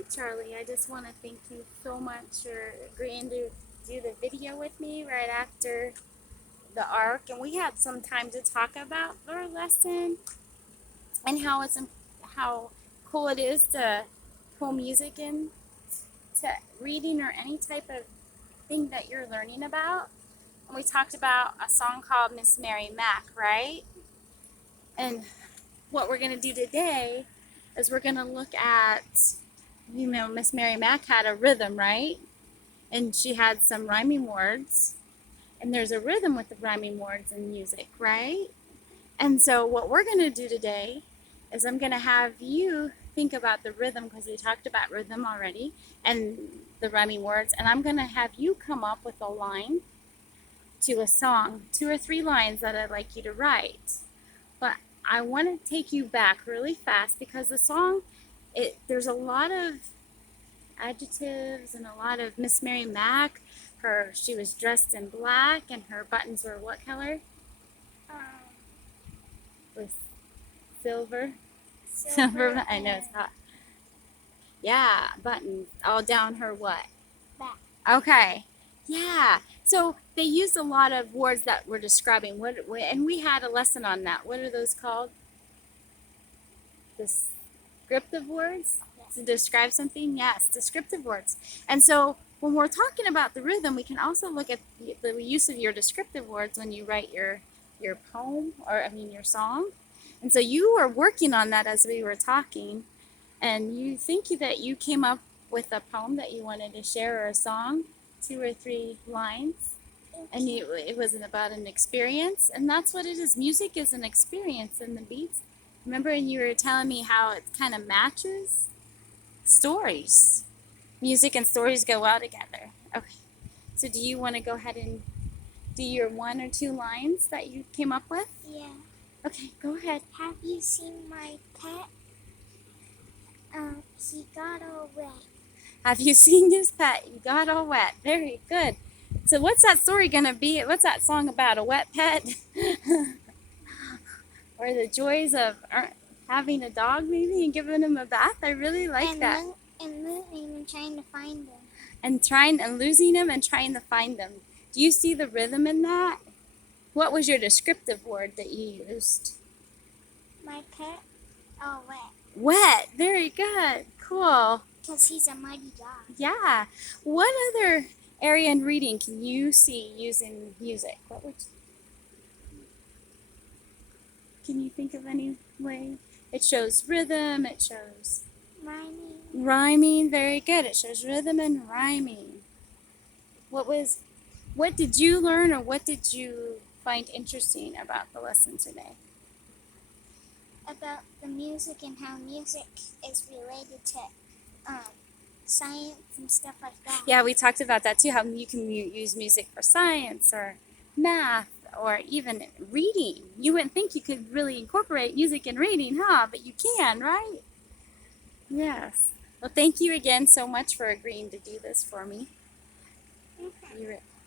Charlie. I just want to thank you so much for agreeing to do the video with me right after the arc. And we had some time to talk about our lesson and how cool it is to pull music in to reading or any type of thing that you're learning about. And we talked about a song called Miss Mary Mac, right? And what we're going to do today is we're going to look at, Miss Mary Mac had a rhythm, right? And she had some rhyming words. And there's a rhythm with the rhyming words in music, right? And so what we're going to do today is I'm going to have you think about the rhythm, because we talked about rhythm already, and the rhyming words. And I'm going to have you come up with a line to a song, 2 or 3 lines that I'd like you to write. But I want to take you back really fast, because the song, there's a lot of adjectives and a lot of Miss Mary Mac. She was dressed in black, and her buttons were what color? With silver. Silver. I know it's hot. Yeah, buttons all down her what? Back. Okay. Yeah. So they used a lot of words that were describing and we had a lesson on that. What are those called? Descriptive words? Yes. To describe something? Yes, descriptive words. And so when we're talking about the rhythm, we can also look at the use of your descriptive words when you write your poem, or your song. And so you were working on that as we were talking, and you think that you came up with a poem that you wanted to share, or a song, 2 or 3 lines. And it was about an experience, and that's what it is. Music is an experience, and the beats. Remember, you were telling me how it kind of matches stories. Music and stories go well together. Okay. So do you want to go ahead and do your 1 or 2 lines that you came up with? Yeah. Okay, go ahead. Have you seen my pet? He got all wet. Have you seen his pet? You got all wet. Very good. So what's that story going to be? What's that song about? A wet pet? Or the joys of having a dog, maybe, and giving him a bath? I really like that. And losing and trying to find him. And losing him and trying to find them. Do you see the rhythm in that? What was your descriptive word that you used? My pet, all wet. Wet. Very good. Cool. Because he's a muddy dog. Yeah. What other area in reading can you see using music? Can you think of any way? It shows rhythm. It shows rhyming. Very good. It shows rhythm and rhyming. What did you learn, or what did you find interesting about the lesson today? About the music and how music is related to science and stuff like that. Yeah, we talked about that too, how you can use music for science or math or even reading. You wouldn't think you could really incorporate music in reading, huh? But you can, right? Yes. Well, thank you again so much for agreeing to do this for me. Okay. You're